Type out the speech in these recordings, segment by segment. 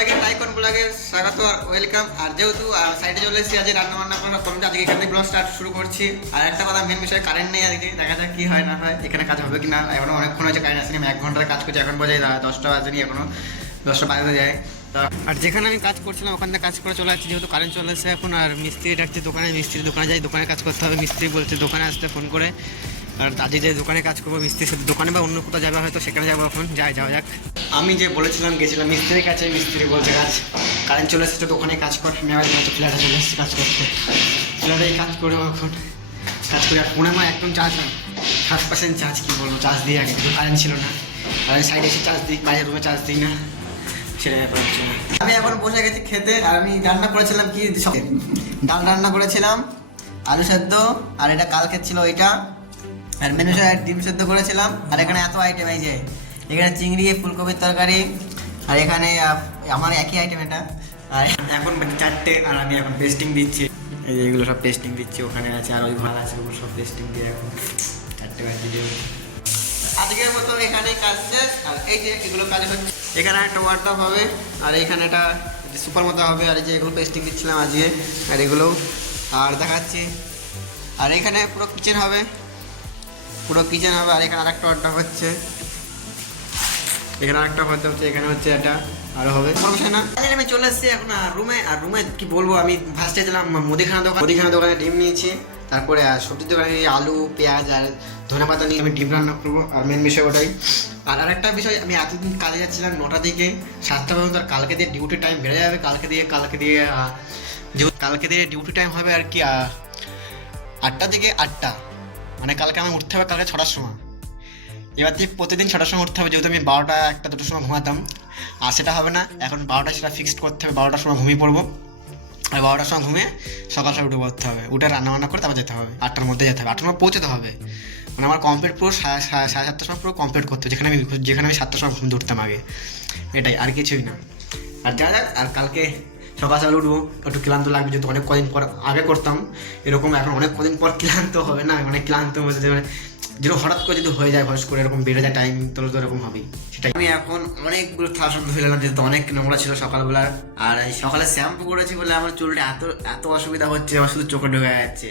সবাইকে টাইকন ব্লগে। স্বাগত আর ওয়েলকাম আর যেহেতু, আর সাইডে চলে এসেছি, আজকে রান্না বান্না করার কমতে আজকে এখান থেকে ব্লগ স্টার্ট শুরু করছি। আর একটা কথা মেন বিষয় কারেন্ট নেই আজকে, দেখা যাক কি হয় না হয়, এখানে কাজ হবে কি না। এখনও অনেকক্ষণ হয়েছে কারেন্ট আসেনি, আমি এক ঘণ্টার কাজ করছি, এখন বাজে দশটা বাজেনি এখনও। দশটা বাজতে যায় আর যেখানে আমি কাজ করছিলাম, ওখান কাজ করে চলে আসছি, যেহেতু কারেন্ট চলে এসেছে এখন। আর মিস্ত্রি ডাকছে দোকানে মিস্ত্রির দোকানে যাই, দোকানে কাজ করতে হবে, মিস্ত্রি বলছে দোকানে আসতে ফোন করে। আর আজকে যে দোকানে কাজ করব, মিস্ত্রি শুধু দোকানে বা অন্য কোথাও যাবে হয়তো, সেখানে যাব এখন। যাই, যাওয়া যাক। আমি যে বলেছিলাম, গেছিলাম মিস্ত্রির কাছে, মিস্ত্রি বলছে, কাজ কারেন্ট চলে এসেছে ওখানে কাজ কর। আমি আবার হয়তো ফ্ল্যাটে চলে এসেছি কাজ করতে। ফ্ল্যাটেই কাজ করে এখন, কাজ করে আর ফোনে আমার একদম চার্জ নেই। সাত পার্সেন্ট চার্জ কী বলব? চার্জ দিই আগে কারেন্ট ছিল না। কারেন্ট সাইডে এসে চার্জ দিই, বাইরের রুমে চার্জ দিই না। ব্যাপার হচ্ছে। আমি এখন বসে গেছি খেতে, আর আমি রান্না করেছিলাম কি? ডাল রান্না করেছিলাম, আলু সেদ্ধ, আর এটা কালকে ছিল ওইটা। আর মেনু ডিম সেদ্ধ করেছিলাম। আর এখানে এত আইটেম এই যে এখানে চিংড়ি ফুলকপির তরকারি আর এখানে আমার একই আইটেম এটা। আর এখন চারটে আর আমি এখন পেস্টিং দিচ্ছি। এই যে এগুলো সব পেস্টিং দিচ্ছি ওখানে আছে আর ওই ভালো আছে ওগুলো সব পেস্টিং দিয়ে এখন চারটে বাজে দিয়ে আজকের মতো এখানে কাজ শেষ। আর এই যে এগুলো কাজ হচ্ছে। এখানে একটা ওয়ার্ডরোব হবে আর এখানে একটা সুপার মতো হবে। আর এই যে এগুলো পেস্টিং দিচ্ছিলাম আজকে আর এগুলো আর দেখাচ্ছি। আর এখানে পুরো কিচেন হবে। পুরো কিচেন হবে, আর এখানে আরেকটা ওয়ার্ডরোব হচ্ছে। এখানে আরেকটা হতে হচ্ছে, এখানে হচ্ছে এটা, আরও হবে। আমি চলে এসেছি এখন রুমে আর রুমে কি বলব, আমি ফার্স্টে ছিলাম মুদিখানা দোকান। মুদিখানা দোকানে ডিম নিয়েছি, তারপরে সবজির দোকানে আলু, পেঁয়াজ আর ধনে পাতা নিয়ে আমি ডিম রান্না করব, আর মেন বিষয় ওটাই। আর আরেকটা বিষয়, আমি এতদিন কাজে যাচ্ছিলাম নটা থেকে সাতটা পর্যন্ত, আর কালকে দিয়ে ডিউটি টাইম বেড়ে যাবে, কালকে দিয়ে কালকে দিয়ে যেহেতু কালকে দিয়ে ডিউটি টাইম হবে আর কি আটটা থেকে আটটা। মানে কালকে আমি উঠতে হবে কালকে ছটার সময়। এবার থেকে প্রতিদিন ছটার সময় উঠতে হবে, যেহেতু আমি বারোটা একটা দুটোর সময় ঘুমাতাম। আর সেটা হবে না, এখন বারোটা সেটা ফিক্সড করতে হবে, বারোটার সময় ঘুমিয়ে পড়ব। আর বারোটার সময় ঘুমিয়ে সকাল সকাল উঠে পড়তে হবে, উঠে রান্না বান্না করে তারপর যেতে হবে, আটটার মধ্যে যেতে হবে, আটটার মধ্যে পৌঁছতে হবে। মানে আমার কমপ্লিট পুরো সাড়ে সাতটার সময় পুরো কমপ্লিট করতে হবে, যেখানে আমি যেখানে আমি সাতটার সময় ঘুম উঠতাম আগে। এটাই, আর কিছুই না। আর যা যাক, আর কালকে সকাল সকাল উঠবো, একটু ক্লান্ত লাগবে, যেহেতু অনেক কদিন পর আগে করতাম, এরকম এখন অনেক কদিন পর ক্লান্ত হবে না? মানে ক্লান্ত হয়ে মানে যেরকম হঠাৎ করে যদি হয়ে যায় ভয়েস করে এরকম বেড়ে যায় টাইম তো এরকম হবেই। সেটাই। আমি এখন অনেকগুলো থালা শব্দ ফেলে যেহেতু অনেক নোংরা ছিল সকালবেলা। আর সকালে শ্যাম্পু করেছি বলে আমার চুলটা এত এত অসুবিধা হচ্ছে, আমার শুধু চোখে ঢোকা যাচ্ছে।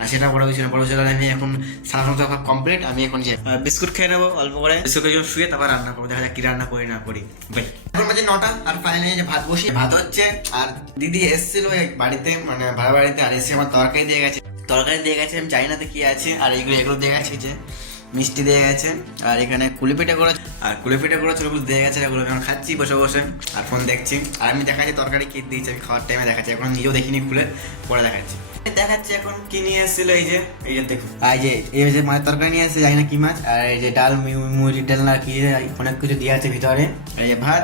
আর সেটা বড় কিছু না, বড় কিছু আমি এখন সারা সময় কমপ্লিট আমি এখন যে বিস্কুট খেয়ে নেব অল্প করে বিস্কুট খেয়ে শুয়ে তারপর রান্না করব, দেখা যাক কি রান্না করি, না করি। এখন বাজে নটা, আর ফাইনালি যে ভাত বসি ভাত হচ্ছে, আর দিদি এসেছিল বাড়িতে মানে ভাড়া বাড়িতে আর এসে আমার তরকারি দিয়ে গেছে। তরকারি দিয়ে গেছে, আমি জানি না তো কি আছে। আর এগুলো এগুলো দিয়ে গেছে যে মিষ্টি দিয়ে গেছে। আর এখানে কুলি পিঠে করে আর কুলি পিঠে করেছে ওগুলো দিয়ে গেছে, এগুলো এখন খাচ্ছি বসে বসে। আর ফোন দেখছি। আর আমি দেখাচ্ছি তরকারি কি দিয়েছে, আমি খাওয়ার টাইমে দেখাচ্ছি। এখন নিজেও দেখিনি খুলে, পরে দেখাচ্ছি। দেখাচ্ছি এখন কি নিয়ে এসেছিল, এই যে এই যে দেখুন। আর যে, এই যে মাছের তরকারি নিয়ে এসেছে, জানি না কি মাছ। আর এই যে ডাল মুড়ি ডাল না কি অনেক কিছু দিয়ে আছে ভিতরে। এই যে ভাত,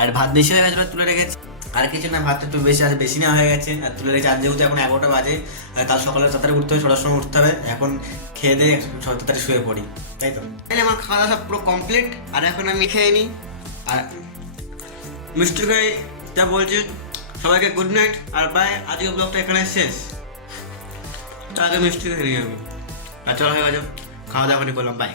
আর ভাত বেশি হয়ে গেছে তুলে রেখেছি। আর কিছু না, ভাতটা একটু বেশি আছে বেশি নেওয়া হয়ে গেছে। আর তুলে আর যেহেতু এখন এগারোটা বাজে আর কাল সকালে তাড়াতাড়ি উঠতে হবে, ছটার সময় উঠতে হবে। এখন খেয়ে দিয়ে তাড়াতাড়ি শুয়ে পড়ি, তাই তো? তাহলে আমার খাওয়া দাওয়া সব পুরো কমপ্লিট আর এখন আমি খেয়ে নিই আর মিষ্টি ভাই যা বলছি, সবাইকে গুড নাইট আর বাই আজকের ব্লগটা এখানে শেষ। আগে মিষ্টি খেয়ে নিই আমি। আর চলো হয়ে গেছে, খাওয়া দাওয়া করে করলাম বাই